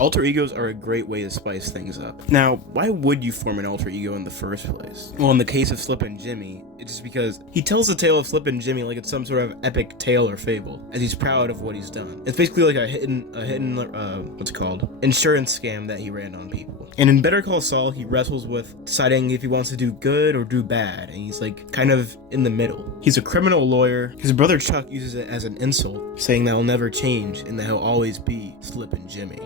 Alter egos are a great way to spice things up. Now, why would you form an alter ego in the first place? Well, in the case of Slippin' Jimmy, it's just because he tells the tale of Slippin' Jimmy like it's some sort of epic tale or fable, as he's proud of what he's done. It's basically like a hidden insurance scam that he ran on people. And in Better Call Saul, he wrestles with deciding if he wants to do good or do bad, and he's like kind of in the middle. He's a criminal lawyer. His brother Chuck uses it as an insult, saying that he'll never change and that he'll always be Slippin' Jimmy.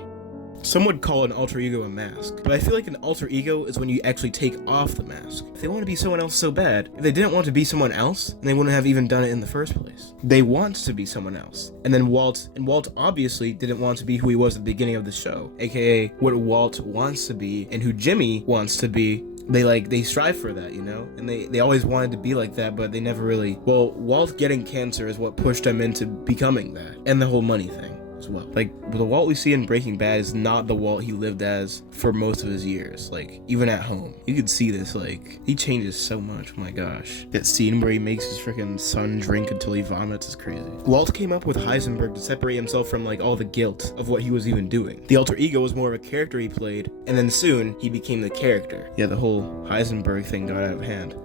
Some would call an alter ego a mask, but I feel like an alter ego is when you actually take off the mask. If they want to be someone else so bad, if they didn't want to be someone else, then they wouldn't have even done it in the first place. They want to be someone else. And then Walt obviously didn't want to be who he was at the beginning of the show, aka what Walt wants to be and who Jimmy wants to be. They strive for that, you know, and they always wanted to be like that, but they never really. Well, Walt getting cancer is what pushed him into becoming that, and the whole money thing as well. Like, the Walt we see in Breaking Bad is not the Walt he lived as for most of his years. Like, even at home, you could see this. Like, he changes so much. Oh my gosh, that scene where he makes his freaking son drink until he vomits is crazy. Walt came up with Heisenberg to separate himself from like all the guilt of what he was even doing. The alter ego was more of a character he played, and then soon he became the character. Yeah, the whole Heisenberg thing got out of hand.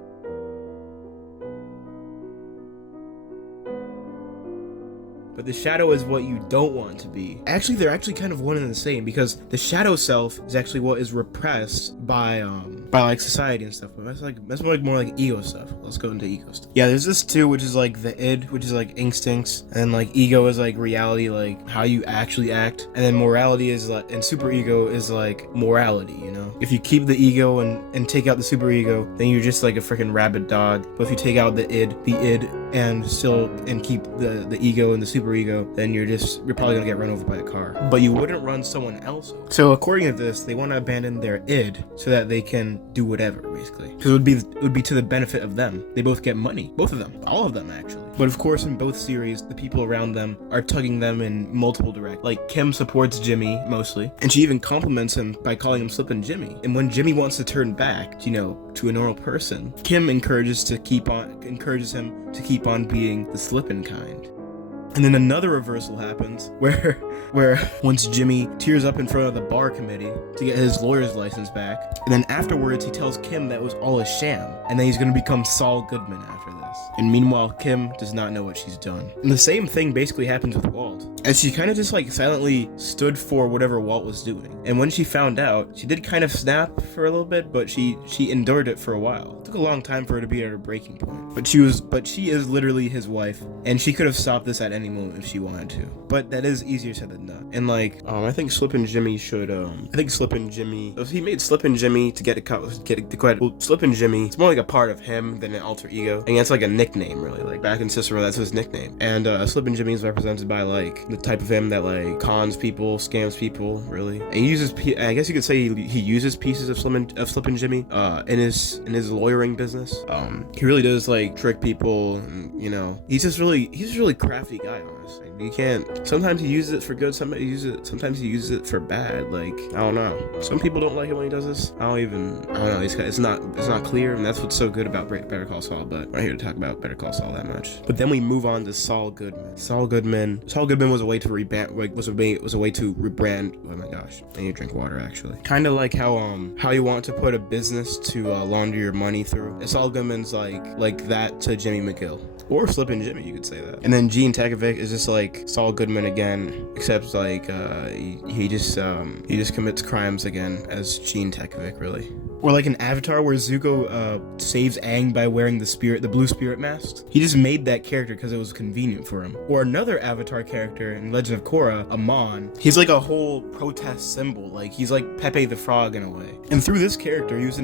But the shadow is what you don't want to be. Actually, they're actually kind of one and the same, because the shadow self is actually what is repressed by like society and stuff. But that's more like ego stuff. Let's go into ego stuff. Yeah, there's this too, which is like the id, which is like instincts, and like ego is like reality, like how you actually act, and then morality is like, and super ego is like morality, you know? If you keep the ego and take out the super ego, then you're just like a freaking rabid dog. But if you take out the id and keep the ego and the super ego, then you're probably gonna get run over by a car. But you wouldn't run someone else over. So according to this, they want to abandon their id so that they can do whatever, basically, because it would be to the benefit of them. They both get money, both of them, all of them actually. But of course, in both series, the people around them are tugging them in multiple directions. Like, Kim supports Jimmy mostly, and she even compliments him by calling him Slippin' Jimmy. And when Jimmy wants to turn back, you know, to a normal person, Kim encourages him to keep on being the Slippin' kind. And then another reversal happens where once Jimmy tears up in front of the bar committee to get his lawyer's license back, and then afterwards he tells Kim that it was all a sham, and then he's gonna become Saul Goodman after this. And meanwhile, Kim does not know what she's done. And the same thing basically happens with Walt, as she kind of just like silently stood for whatever Walt was doing. And when she found out, she did kind of snap for a little bit, but she endured it for a while. It took a long time for her to be at her breaking point. But she is literally his wife, and she could have stopped this at any moment if she wanted to. But that is easier said than done. And like, I think Slippin' Jimmy should, if he made Slippin' Jimmy to get the credit. Well, Slippin' Jimmy, it's more like a part of him than an alter ego. And that's like a nickname, really. Like, back in Cicero, that's his nickname. And Slippin' Jimmy is represented by like the type of him that like cons people, scams people, really. And he uses, I guess you could say he uses pieces of Slippin' Jimmy in his lawyering business. He really does like trick people, and, you know, he's just really crafty guy, honestly. You can't. Sometimes he uses it for good. Sometimes he uses it for bad. Like, I don't know. Some people don't like it when he does this. I don't know. It's not clear, and that's what's so good about Better Call Saul. But we're not here to talk about Better Call Saul that much. But then we move on to Saul Goodman. Saul Goodman was a way to rebrand. Oh my gosh, I need to drink water actually. Kind of like how you want to put a business to launder your money through. And Saul Goodman's like that to Jimmy McGill. Or Slippin' Jimmy, you could say that. And then Gene Takovic is just like Saul Goodman again, except like he just commits crimes again as Gene Takovic, really. Or like an Avatar where Zuko saves Aang by wearing the blue spirit mask. He just made that character because it was convenient for him. Or another Avatar character in Legend of Korra, Amon. He's like a whole protest symbol. Like, he's like Pepe the Frog in a way. And through this character, he was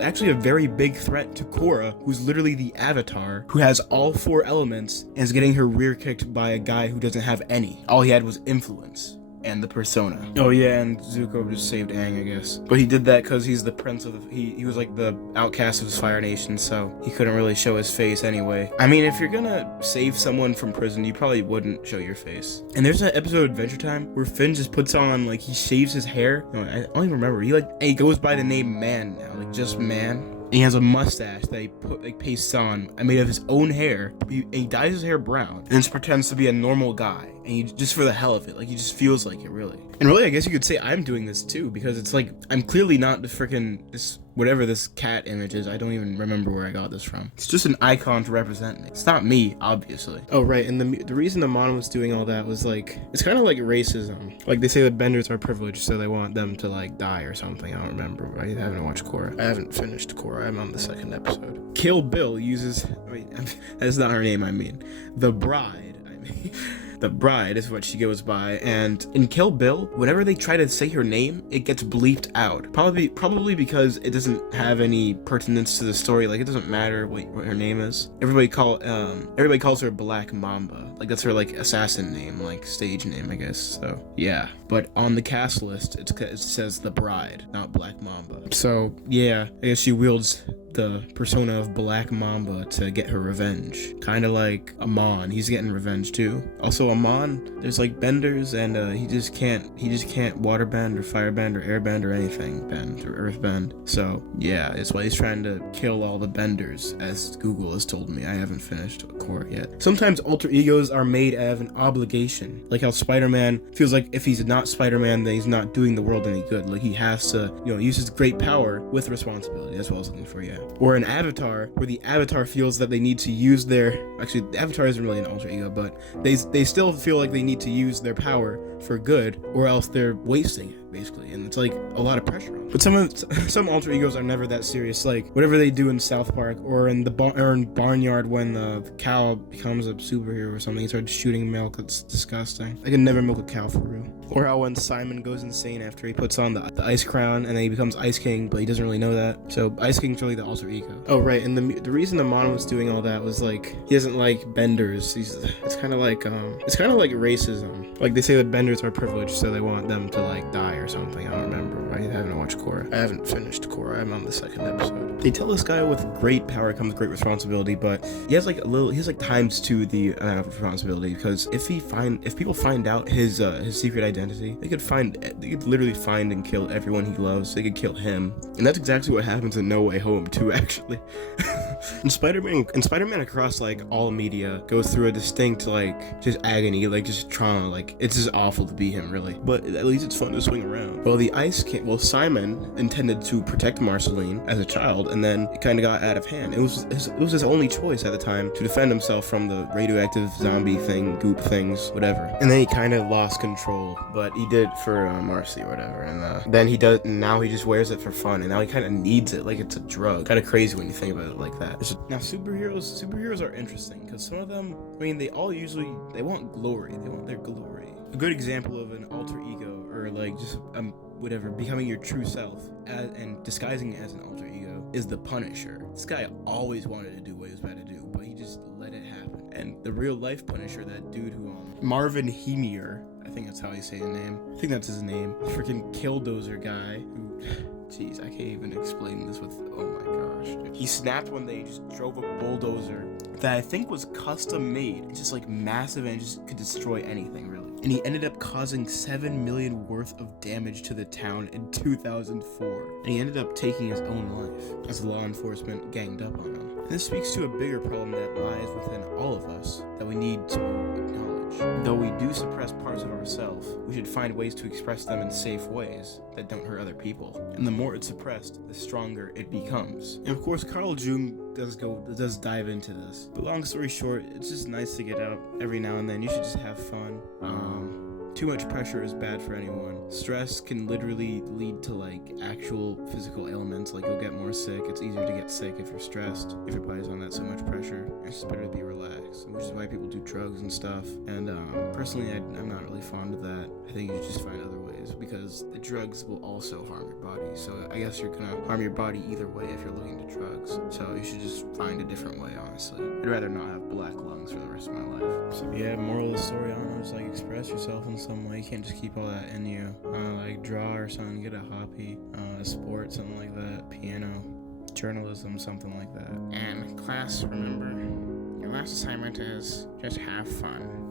actually a very big threat to Korra, who's literally the Avatar, who has all 4 elements and is getting her rear kicked by a guy who doesn't have any. All he had was influence and the persona. Oh yeah, and Zuko just saved Aang, I guess. But he did that because he's the prince of he was like the outcast of his Fire Nation, so he couldn't really show his face anyway. I mean, if you're gonna save someone from prison, you probably wouldn't show your face. And there's that episode of Adventure Time where Finn just puts on, like, he shaves his hair. No, I don't even remember. He goes by the name Man now, like just Man. And he has a mustache that he pastes on, made of his own hair. He dyes his hair brown and just pretends to be a normal guy. And and you just for the hell of it, like, he just feels like it, really. And really, I guess you could say I'm doing this too, because it's like I'm clearly not the freaking this whatever this cat image is. I don't even remember where I got this from. It's just an icon to represent me. It's not me, obviously. Oh right, and the reason Amon was doing all that was like, it's kind of like racism. Like, they say that benders are privileged, so they want them to like die or something. I don't remember. I haven't watched Korra. I haven't finished Korra. I'm on the second episode. Kill Bill uses. Wait, that's not her name. I mean, the bride. The bride is what she goes by, and in Kill Bill, whenever they try to say her name, it gets bleeped out. Probably because it doesn't have any pertinence to the story. Like, it doesn't matter what her name is. Everybody calls her Black Mamba. Like, that's her like assassin name, like stage name, I guess. So yeah. But on the cast list, it says the bride, not Black Mamba. So yeah, I guess she wields the persona of Black Mamba to get her revenge. Kind of like Amon, he's getting revenge too. Also, Amon, there's like benders, and he just can't water bend or fire bend or air bend or anything bend or earth bend. So yeah, it's why he's trying to kill all the benders, as Google has told me. I haven't finished Korra yet. Sometimes alter egos are made out of an obligation, like how Spider-Man feels like if he's not Spider-Man, then he's not doing the world any good. Like, he has to, use his great power with responsibility. That's what I was looking for. Yeah. Or an avatar, where the avatar feels that they need to use actually, the avatar isn't really an alter ego, but they still feel like they need to use their power for good, or else they're wasting it, basically. And it's like a lot of pressure on them. But some alter egos are never that serious, like whatever they do in South Park, or in Barnyard, when the cow becomes a superhero or something, he starts shooting milk. It's disgusting. I can never milk a cow for real. Or how when Simon goes insane after he puts on the Ice Crown, and then he becomes Ice King, but he doesn't really know that. So Ice King's really the alter ego. Oh right, and the reason Amon was doing all that was like, he doesn't like benders. It's kind of like racism. Like, they say that benders are privileged, so they want them to like die or something. I don't remember. I haven't watched Korra. I haven't finished Korra. I'm on the second episode. They tell this guy with great power comes great responsibility, but he has like times 2 the amount of responsibility, because if people find out his secret identity, they could literally find and kill everyone he loves. They could kill him, and that's exactly what happens in No Way Home too, actually. And Spider-Man across like all media goes through a distinct like just agony, like just trauma. Like, it's just awful to be him, really. But at least it's fun to swing around. Well, Simon intended to protect Marceline as a child, and then it kind of got out of hand. It was his only choice at the time to defend himself from the radioactive zombie thing, goop things, whatever. And then he kind of lost control, but he did it for Marcy or whatever. And then now he just wears it for fun, and now he kind of needs it like it's a drug. Kind of crazy when you think about it like that. Now, superheroes are interesting, because some of them, they want glory. They want their glory. A good example of an alter ego, or like just becoming your true self and disguising it as an alter ego, is the Punisher. This guy always wanted to do what he was about to do, but he just let it happen. And the real life Punisher, that dude who Marvin Hemier, I think that's how you say his name. I think that's his name. The freaking Killdozer guy who, jeez, I can't even explain this with, oh my gosh. He snapped when they just drove a bulldozer that I think was custom made. It's just like massive, and it just could destroy anything, really. And he ended up causing $7 million worth of damage to the town in 2004. And he ended up taking his own life as law enforcement ganged up on him. And this speaks to a bigger problem that lies within all of us that we need to acknowledge. Though we do suppress parts of ourselves, we should find ways to express them in safe ways that don't hurt other people. And the more it's suppressed, the stronger it becomes. And of course, Carl Jung does dive into this. But long story short, it's just nice to get out every now and then. You should just have fun. Too much pressure is bad for anyone. Stress can literally lead to like actual physical ailments, like you'll get more sick. It's easier to get sick if you're stressed, if your body's on that so much pressure. It's just better to be relaxed, which is why people do drugs and stuff. And personally, I'm not really fond of that. I think you should just find other ways, because the drugs will also harm your body. So I guess you're gonna harm your body either way if you're looking to drugs. So you should just find a different way, honestly. I'd rather not have black lungs for the rest of my life. So yeah, moral of the story, I don't know, just like express yourself in some way. You can't just keep all that in you. Like draw or something, get a hobby, a sport, something like that, piano, journalism, something like that. And class, remember, your last assignment is just have fun.